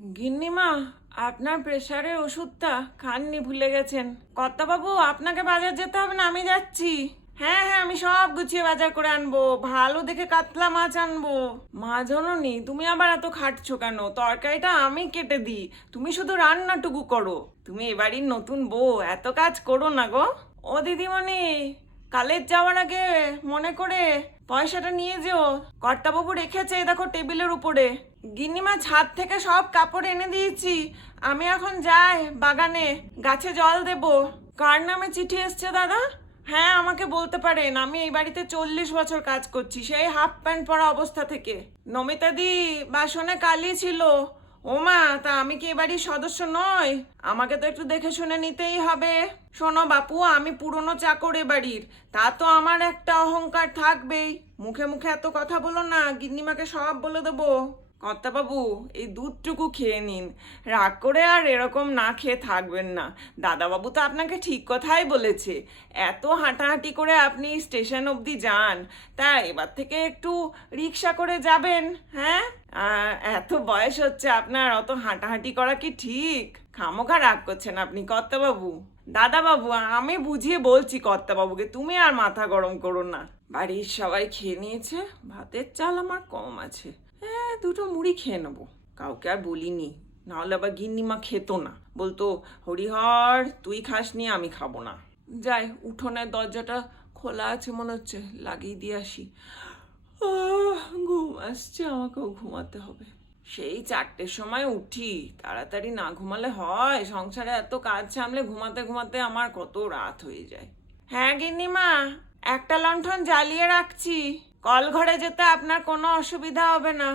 গিন্নিমা, আপনার প্রেসারের ওষুধটা খাননি, ভুলে গেছেন। কর্তাবাবু, আপনাকে বাজার যেতে হবে না, আমি যাচ্ছি। হ্যাঁ হ্যাঁ, আমি সব গুছিয়ে বাজার করে আনবো, ভালো দেখে কাতলা মাছ আনবো। মা জননী, তুমি আবার এত খাটছো কেন? তরকারিটা আমি কেটে দিই, তুমি শুধু রান্নাটুকু করো। তুমি এবারই নতুন বউ, এত কাজ করো না গো। ও দিদিমণি, কালের যাওয়ার আগে মনে করে পয়সাটা নিয়ে যেও। কর্তাবাবু রেখেছে, এই দেখো টেবিলের উপরে। গিন্নিমা, ছাদ থেকে সব কাপড় এনে দিয়েছি, আমি এখন যাই বাগানে, গাছে জল দেব। কার নামে চিঠি এসছে দাদা? হ্যাঁ, আমাকে বলতে পারেন, আমি এই বাড়িতে 40 বছর কাজ করছি, সেই হাফ প্যান্ট পরা অবস্থা থেকে। নমিতাদি, বাসনে কালি ছিল। ওমা, তা আমি কি এ বাড়ির সদস্য নই? আমাকে তো একটু দেখে শুনে নিতেই হবে। শোনো বাপু, আমি পুরনো চাকর এ বাড়ির, তা তো আমার একটা অহংকার থাকবেই। মুখে মুখে এত কথা বলো না, গিন্নিমাকে সব বলে দেবো। কর্তাবাবু, এই দুধটুকু খেয়ে নিন, রাগ করে আর এরকম না খেয়ে থাকবেন না। দাদাবাবু তো আপনাকে ঠিক কথাই বলেছে, এত হাঁটাহাঁটি করে আপনি স্টেশন অবধি যান, তা এবার থেকে একটু রিক্সা করে যাবেন। হ্যাঁ, এত বয়স হচ্ছে আপনার, অত হাঁটাহাঁটি করা কি ঠিক? খামোখা রাগ করছেন আপনি কর্তাবাবু। দাদাবাবু, আমি বুঝিয়ে বলছি কর্তাবাবুকে, তুমি আর মাথা গরম করো না। বাড়ির সবাই খেয়ে নিয়েছে, ভাতের চাল আমার কম আছে। হ্যাঁ, দুটো মুড়ি খেয়ে নেবো, কাউকে আর বলিনি, নাহলে আবার গিন্নিমা খেত না, বলতো হরিহর তুই খাসনি, আমি খাবো না। যাই, উঠোনের দরজাটা খোলা আছে মনে হচ্ছে, লাগিয়ে দিয়ে আসি। ঘুম আসছে, আমাকেও ঘুমাতে হবে। সেই 4টের সময় উঠি, তাড়াতাড়ি না ঘুমালে হয়? সংসারে এত কাজ সামলে ঘুমাতে ঘুমাতে আমার কত রাত হয়ে যায়। হ্যাঁ গিন্নিমা, একটা লণ্ঠন জ্বালিয়ে রাখছি, কল ঘরে যেতে আপনার কোনো অসুবিধা হবে না।